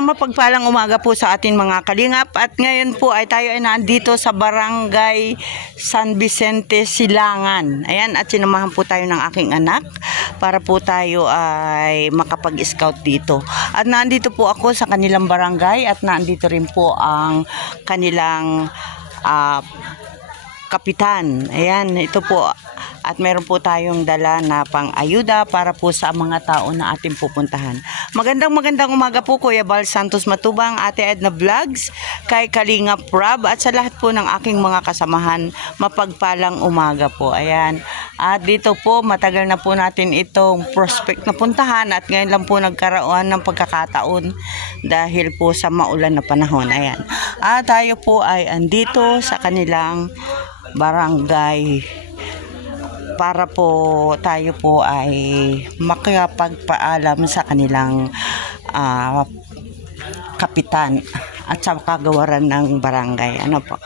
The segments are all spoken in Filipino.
Isang mapagpalang umaga po sa atin mga kalingap at ngayon po ay tayo ay nandito sa Barangay San Vicente, Silangan. Ayan, at sinamahan po tayo ng aking anak para po tayo ay makapag-scout dito. At nandito po ako sa kanilang barangay at nandito rin po ang kanilang kapitan. Ayan, ito po. At meron po tayong dala na pang-ayuda para po sa mga tao na ating pupuntahan. Magandang umaga po Kuya Bal Santos Matubang, Ate Edna Vlogs, kay Kalinga Prab at sa lahat po ng aking mga kasamahan. Mapagpalang umaga po. Ayan. At dito po, matagal na po natin itong prospect na puntahan at ngayon lang po nagkaroon ng pagkakataon dahil po sa maulan na panahon. Ayan. At tayo po ay andito sa kanilang barangay para po tayo po ay makapagpaalam sa kanilang kapitan at sa kagawaran ng barangay. Ano po?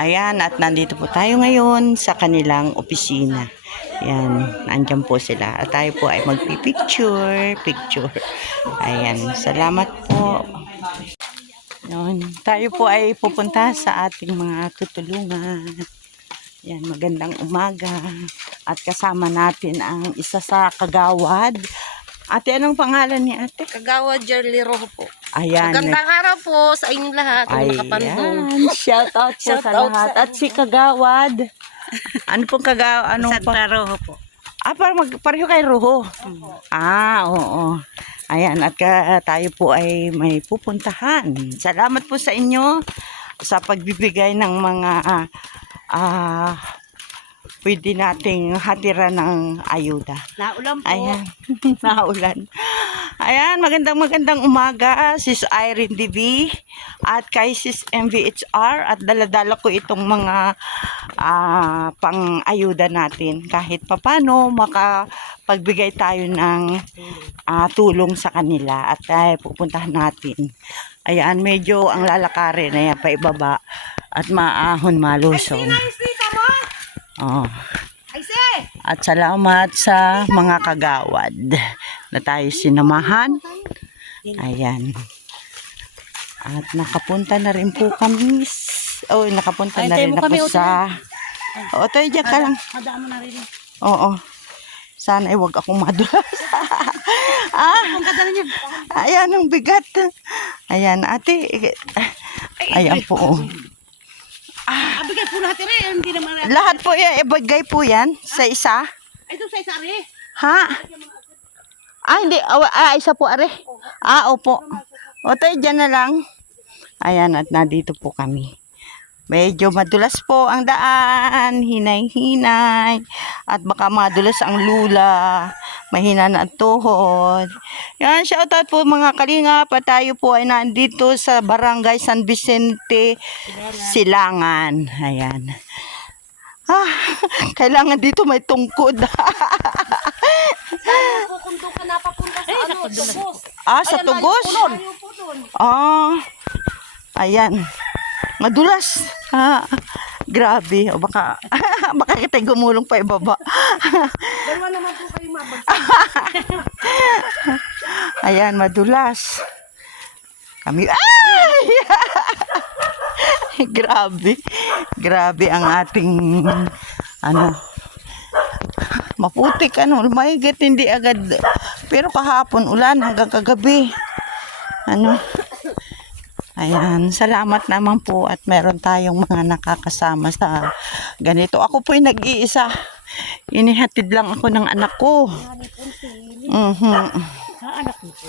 Ayan, at nandito po tayo ngayon sa kanilang opisina. Ayan, andyan po sila. At tayo po ay magpipicture. Ayan, salamat po. Ayan, tayo po ay pupunta sa ating mga tutulungan. Yan, magandang umaga. At kasama natin ang isa sa kagawad. Ate, anong pangalan ni ate? Kagawad Jerly Rojo po. Ayan. Magandang araw po sa inyong lahat. Ayan. Shout out po sa lahat. At si kagawad. Ano pong kagawad? Santa Rojo po. Pareho kay Rojo. Oo. Ayan, at tayo po ay may pupuntahan. Salamat po sa inyo sa pagbibigay ng mga pwede nating hatira ng ayuda. Naulan po. Ayan, naulan. Ayan, magandang umaga, Sis Irene DV at kay Sis MVHR at daladala ko itong mga pang-ayuda natin. Kahit papano makapagbigay tayo ng tulong sa kanila at pupuntahan natin. Ayan, medyo ang lalakarin, ayan, paibaba at maahon malusong. At salamat sa mga kagawad na tayo sinamahan. Ayan. At nakapunta na rin po kami. Nakapunta na rin ako sa... tayo dyan ka lang. Madaan mo na rin. Oo. Sana ay wag akong madulas. Ayan, ang bigat. Ayan, ate. Ayan po. Bigay po natin rin. Hindi naman natin. Lahat po yan, ibigay po yan sa isa. Ito sa isa rin. Ha? Hindi. Isa po, are. Opo. O, tayo dyan na lang. Ayan, at nandito po kami. Medyo madulas po ang daan. Hinay-hinay. At baka madulas ang lula. Mahina na ang tuhod. Yan, shoutout po mga kalingap. At tayo po ay nandito sa Barangay San Vicente, Silangan. Ayan. Kailangan dito may tungkod. Pukundo ka na papunta sa Tugos. Sa Tugos? Ayan. Madulas. Grabe. O baka kita gumulong pa ibaba. Dalawa naman po kayo mabagsak. Ayan, madulas. Kami, Grabe ang ating, maputik, mahigit, hindi agad. Pero kahapon, ulan hanggang kagabi. Ayan, salamat naman po at meron tayong mga nakakasama sa ganito. Ako po'y nag-iisa. Inihatid lang ako ng anak ko. Anak mo po.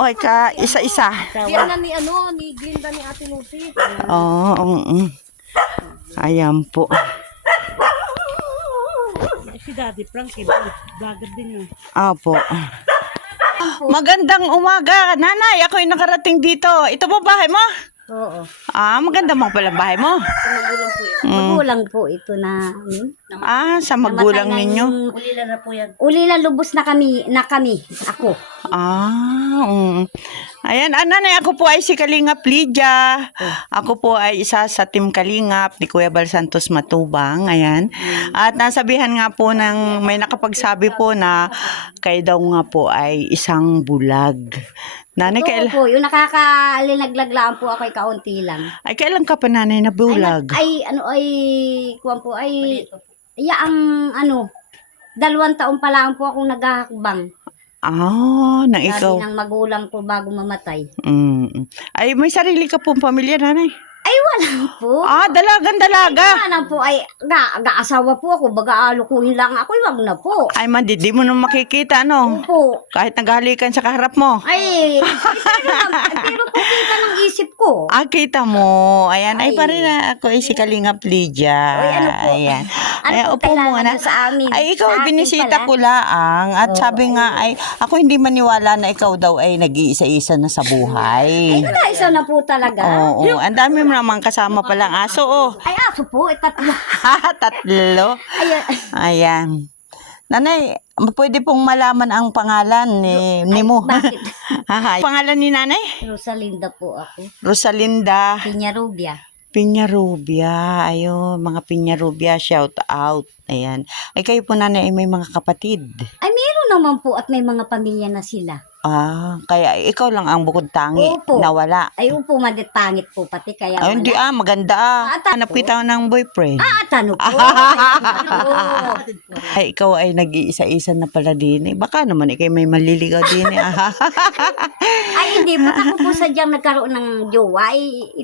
Oy, isa-isa. Yan na ni Glinda ni Ate Lucy. Ayan po. Si Daddy Frankie, vlogger din yun. Opo. Magandang umaga, nanay. Ako'y nakarating dito. Ito po bahay mo? Oo. Maganda mo pala bahay mo. Sa magulang po yan. Magulang po ito na. Sa magulang ninyo. Ulila na po yan. Ulila lubos na kami. Ako. Ayan, nanay, ako po ay si Kalingap Lydia. Ako po ay isa sa Team Kalingap ni Kuya Bal Santos Matubang. Ayan. At nasabihan nga po may nakapagsabi po na kayo daw nga po ay isang bulag Nanay, Oo po, yung nakakalinaglag po ako ay kaunti lang. kailan ka pa nanay na bulag? Kuwan po, ang 2 taon pa lang po akong naghahakbang. Nang Sabi ikaw. ng magulang ko bago mamatay. Ay, may sarili ka pong pamilya, nanay. Ay, wala po. Dalaga. Ano po, ga-asawa po ako, baga alukuhin lang ako, wag na po. Ay, man, di mo na makikita, no? Opo. Kahit naghalikan sa kaharap mo. Pero po kita ng isip ko. Kita mo. Ayan, ay, Ay. parin na ako si Kalingap Lydia. Oy, ano po? Ayan. Ano Ay, po upo kailangan muna. nyo sa amin? Ay, ikaw, Sa akin binisita pala? ko laang. At Oo, sabi nga, ako hindi maniwala na ikaw daw ay nag-iisa-isa na sa buhay. Isa na po talaga. Oo, ang dami mo naman kasama palang aso, oh. Ay, aso po, 3. Tatlo. Ayan. Ayan. Nanay, pwede pong malaman ang pangalan ni mo. Bakit? Pangalan ni nanay? Rosalinda po ako. Rosalinda Piñarubia. Piñarubia. Ayun, mga Piñarubia, shout out. Ayan. Ay, kayo po nanay ay may mga kapatid. Ay, meron naman po at may mga pamilya na sila. Kaya ikaw lang ang bukod tangi Opo. na wala. Ay, upo, pangit po pati. Kaya Ay, hindi maganda. Tano Hanap po. kita ng boyfriend. Tano po. Ay, ikaw ay nag-iisa-isa na pala din. Baka naman ikay may maliligaw din. Ay, hindi po. Ako po sadyang nagkaroon ng jowa.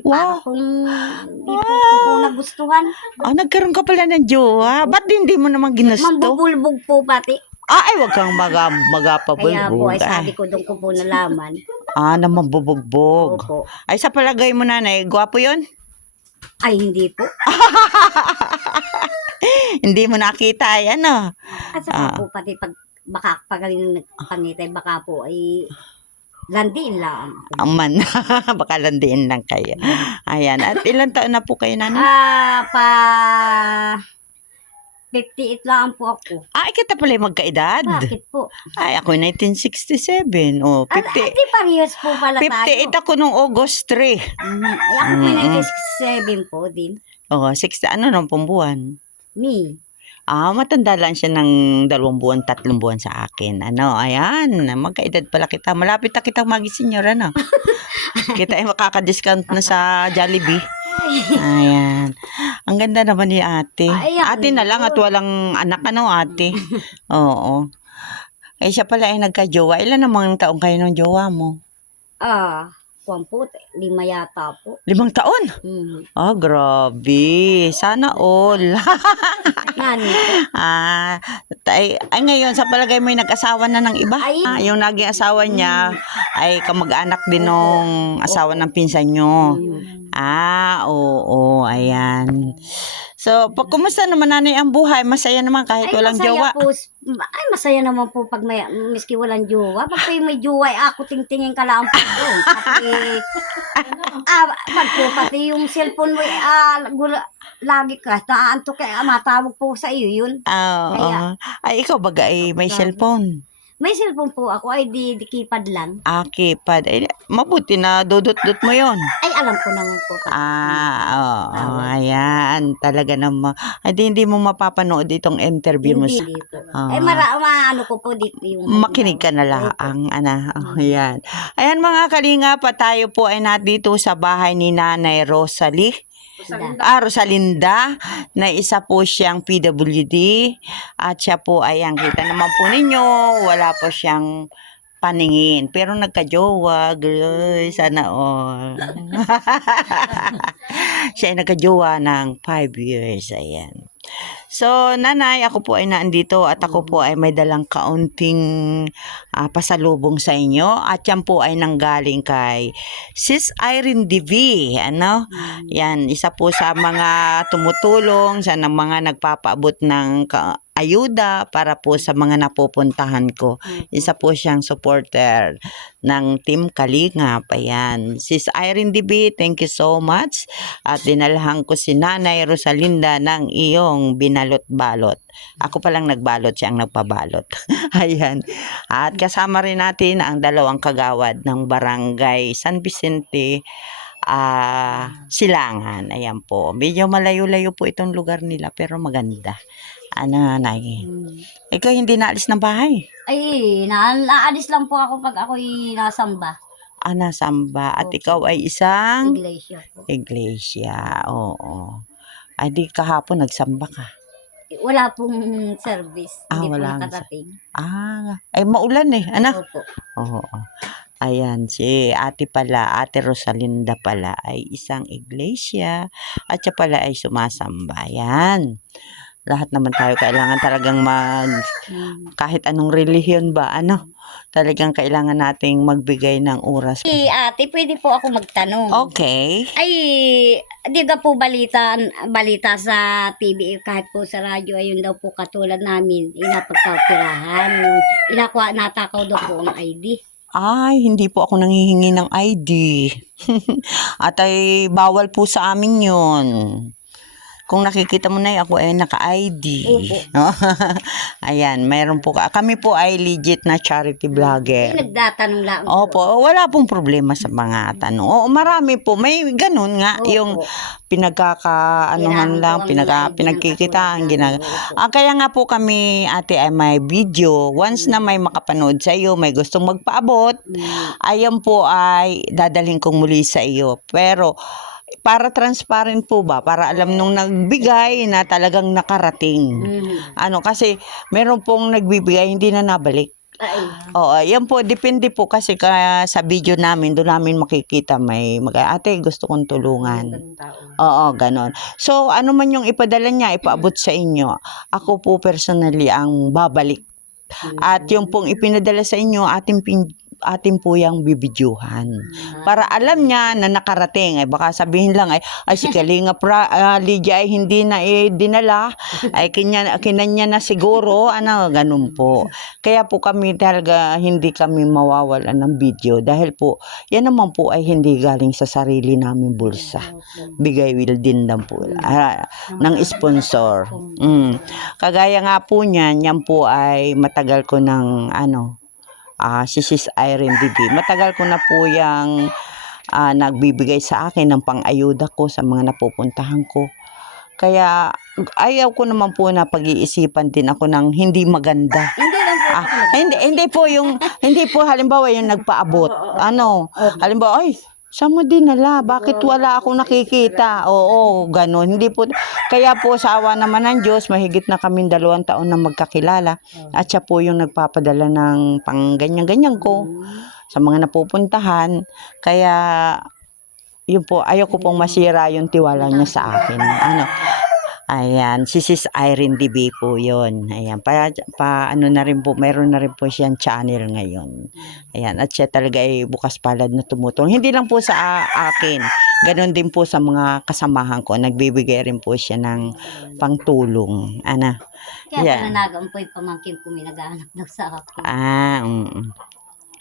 Para Wow. kung hindi po nagustuhan. Nagkaroon ka pala ng jowa. Ba't hindi mo naman ginusto? Mambubulbog po pati. Ay, wag kang magapabulbog. Kaya po, ay sabi ko doon ko po nalaman. Na mambubugbog. Opo. Ay, sa palagay mo nanay, gwapo yon? Ay, hindi po. Hindi mo nakita, ay ano? At saka po pati baka pagaling nagpangitay, baka po ay landiin lang. Man, baka landiin lang kayo. Ayan. At ilang taon na po kayo nanay? 58 lang po ako. Kita pala yung magkaedad. Bakit po? Ay, ako 1967. Oh, 50. Di parehas po pala 58 tayo. ako nung August 3. Ay, ako po 97 po din. 60, nung buwan? Me. Matanda lang siya ng 2 buwan, 3 buwan sa akin. Ayan, magkaedad pala kita. Malapit na kitang mag-senior, Kita ay makaka-discount na sa Jollibee. Ayan. Ang ganda naman ni ate. Ate na lang at walang anak, ate? Oo. Ay, siya pala ay nagka-jowa. Ilan namang taong kayo ng jowa mo? Kuwan po, 5 yata po. 5 taon? Grabe. Sana all. Nani po. Ngayon, sa palagay mo ay nag-asawa na ng iba? Ay. Yung naging asawa niya ay kamag-anak din nung asawa ng pinsan nyo. Oo, ayan. So, kumusta naman nanay ang buhay? Masaya naman kahit walang jowa. Masaya naman po pag miski walang jowa. Pag may jowa, ako tingtingin ka lang po. Pati yung cellphone mo, lagi ka, naaantok ka, matawag po sa iyo yun. Ay, ikaw baga ay may cellphone. May cellphone po ako, ay di keypad lang. Keypad. Ay, mabuti na dudot-dut mo yon. Ay, alam ko naman po. Ayan. Talaga naman. Ay, hindi mo mapapanood itong interview mo. Hindi dito. Ano ko po dito yung... Makinig ka na lang. Ayan. Ayan mga kalinga pa, tayo po ay nandito sa bahay ni Nanay Rosalie. Rosalinda, na isa po siyang PWD at siya po ay ang kita naman po ninyo, wala po siyang paningin pero nagka-jowa, girl, sana all. Siya ay nagka-jowa ng 5 years, ayan. So, nanay, ako po ay naandito at ako po ay may dalang kaunting pasalubong sa inyo. At yan po ay nanggaling kay Sis Irene DV. Yan, isa po sa mga tumutulong, sa mga nagpapaabot ng ayuda para po sa mga napupuntahan ko. Isa po siyang supporter ng Team Kalingap. Ayan. Sis Irene DB, thank you so much. At dinalahan ko si Nanay Rosalinda ng iyong binalot-balot. Ako palang nagbalot, siyang nagpabalot. Ayan. At kasama rin natin ang 2 kagawad ng Barangay San Vicente, Silangan. Ayan po. Medyo malayo-layo po itong lugar nila pero maganda. Nanay. Ikaw hindi naalis ng bahay? Ay, naalis lang po ako pag ako'y nasamba. Nasamba. At Opo. ikaw ay isang Iglesia po. iglesia. Oo. Ay di kahapon nagsamba ka. Wala pong service. Hindi po Wala nga nakarating. Ay maulan eh. Opo. Oo. Ayan, si ate pala, ate Rosalinda pala ay isang iglesia at siya pala ay sumasamba. Ayan. Lahat naman tayo kailangan talagang kahit anong relihiyon ba, talagang kailangan nating magbigay ng oras. Ate, pwede po ako magtanong. Okay. Ay, di ka po balita sa TV, kahit po sa radyo, ayun daw po katulad namin, inapagkaupirahan, yung natakaw daw po ang ID. Ay, hindi po ako nanghihingi ng ID. At ay bawal po sa amin yun. Kung nakikita mo na ako ay naka-ID. Opo. Ayan, mayroon po kami po ay legit na charity vlogger. Nagdatanong lang. Opo, wala pong problema sa mga tanong. Oo, marami po. May ganun nga. Opo. Yung pinagkakaanuhan lang, pinagkikitaan, kaya nga po kami, ate, ay may video. Once na may makapanood sa iyo, may gustong magpaabot, ayan po ay dadalhin kong muli sa iyo. Pero, para transparent po ba? Para alam nung nagbigay na talagang nakarating. Kasi meron pong nagbibigay, hindi na nabalik. Oo, yan po, depende po kasi sa video namin, doon namin makikita ate, gusto kong tulungan. Oo, ganon. So, ano man yung ipadala niya, ipaabot sa inyo, ako po personally ang babalik. At yung pong ipinadala sa inyo, atin po yung bibidyuhan. Para alam niya na nakarating. Ay baka sabihin lang ay si Kalinga Lydia ay hindi na dinala. Ay kinanya na siguro. Ganun po. Kaya po kami talaga hindi kami mawawalan ng video. Dahil po, yan naman po ay hindi galing sa sarili namin bulsa. Bigay will din lang po. Ng sponsor. Kagaya nga po niyan, yan po ay matagal ko ng si Sis Irene DB. Matagal ko na po yung nagbibigay sa akin ng pang-ayuda ko sa mga napupuntahan ko. Kaya ayaw ko naman po na pag-iisipan din ako ng hindi maganda. Hindi lang po. Hindi po halimbawa yung nagpaabot. Halimbawa, ay, saan mo dinala? Bakit wala akong nakikita? Oo, gano'n. Hindi po. Kaya po sa awa naman ng Diyos, mahigit na kaming 2 taon na magkakilala. At siya po yung nagpapadala ng pang ganyan-ganyan ko sa mga napupuntahan. Kaya, yun po, ayaw ko pong masira yung tiwala niya sa akin. Ayan, si Sis Irene DB po yun. Ayan, ano na rin po, mayroon na rin po siyang channel ngayon. Ayan, at siya talaga ay bukas palad na tumutulong. Hindi lang po sa akin, ganon din po sa mga kasamahan ko. Nagbibigay rin po siya ng pangtulong. Kaya pananagan po yung pamangkin ko may naghahanap daw sa akin.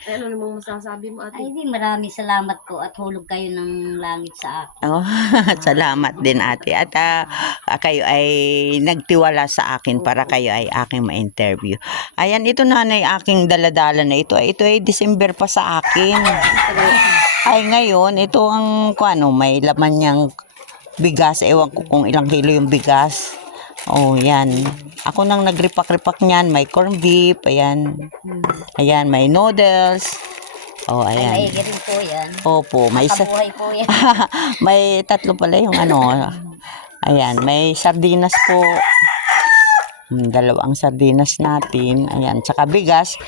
Ano namang masasabi mo, ate? Ay, di, maraming salamat po at hulog kayo ng langit sa akin. Salamat din, ate. At kayo ay nagtiwala sa akin para kayo ay aking ma-interview. Ayan, ito na aking daladala na ito. Ito ay December pa sa akin. Ay, ngayon, ito ang may laman niyang bigas. Ewan ko kung ilang kilo yung bigas. Oh, yan. Ako nang nagripak-ripak niyan. May corned beef. Ayan. Ayan, may noodles. Oh, ayan. Ay, rin po yan. Opo. May Kabuhay po yan. may 3 pala yung Ayan, may sardinas po. 2 sardinas natin. Ayan, tsaka bigas.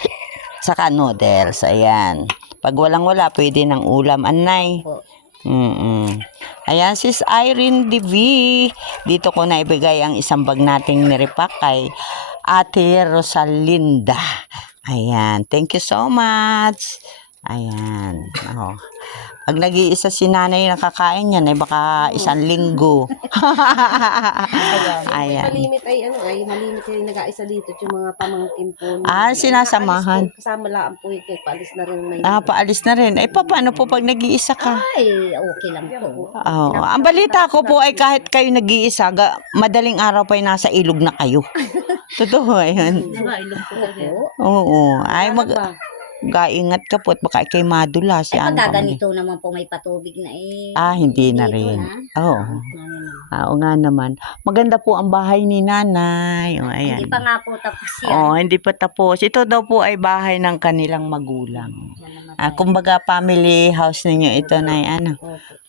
Tsaka noodles. Ayan. Pag walang-wala, pwede ng ulam. Anay. Ayan, Sis Irene DV. Dito ko na ibigay ang isang bag nating nirepack kay Ate Rosalinda. Ayan, thank you so much. Ayan. Pag nag-iisa si nanay nakakain yan, ay baka 1 linggo. Ayan. Malimit malimit yung nag-aisa dito yung mga pamangkin po. Sinasamahan. Kasama lang po yung paalis na rin. Paalis na rin. Ay, paano po pag nag-iisa ka? Ay, okay lang po. Ang balita ko po ay kahit kayo nag-iisa, madaling araw pa ay nasa ilog na kayo. Totoo, ayun. Ilog po. Oo. Ay, gaingat ka po at baka kay madulas. Ay, pagkaganito naman po may patubig na hindi na dito rin. na. Oo. Oo nga naman. Maganda po ang bahay ni nanay. O, ayan. Hindi pa nga po tapos yan. Oh, hindi pa tapos. Ito daw po ay bahay ng kanilang magulang. Kumbaga family house ninyo ito na ano.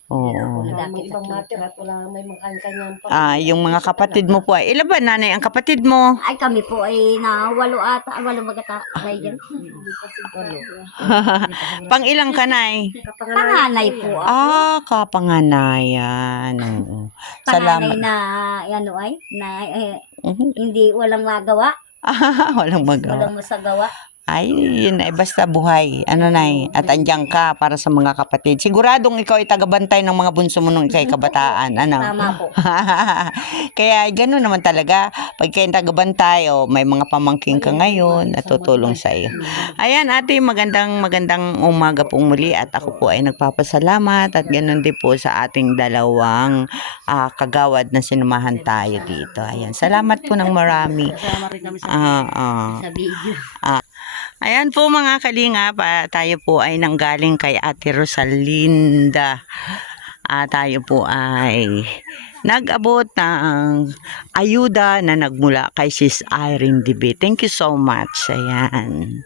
Oo. May ibang matira at wala may mga kanya-kanyang Yung mga kapatid mo po ay ilan ba nanay ang kapatid mo? Ay kami po ay na walo magata. Ay yan. Pang ilang kanay? Panganay po ako. Kapanganayan. Oo. Panganay Salamat. na ano ay na Mhm. hindi walang magawa, Walang magawa. walang masagawa. Ay, yun ay basta buhay. Ano nay, at andyan ka para sa mga kapatid. Siguradong ikaw ay tagabantay ng mga bunso mo nung ikay kabataan. Ano? Tama po. Kaya gano'n naman talaga. Pag kayo tagabantay, may mga pamangking ka ngayon na tutulong sa iyo. Ayan ate, magandang umaga pong muli at ako po ay nagpapasalamat at ganoon din po sa ating dalawang kagawad na sinumahan tayo dito. Ayan, salamat po ng marami. Kasama rin kami sa Sa video. Ayan po mga kalingap, tayo po ay nanggaling kay Ate Rosalinda. Tayo po ay nag-abot ng ayuda na nagmula kay Sis Irene DB. Thank you so much. Ayan.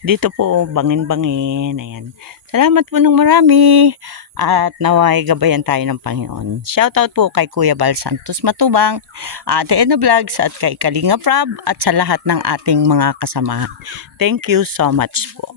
Dito po, bangin-bangin. Ayan. Salamat po ng marami. At naway gabayan tayo ng Panginoon. Shoutout po kay Kuya Bal Santos Matubang, Ate Edna Vlogs at kay Kalinga Prab at sa lahat ng ating mga kasamahan. Thank you so much po.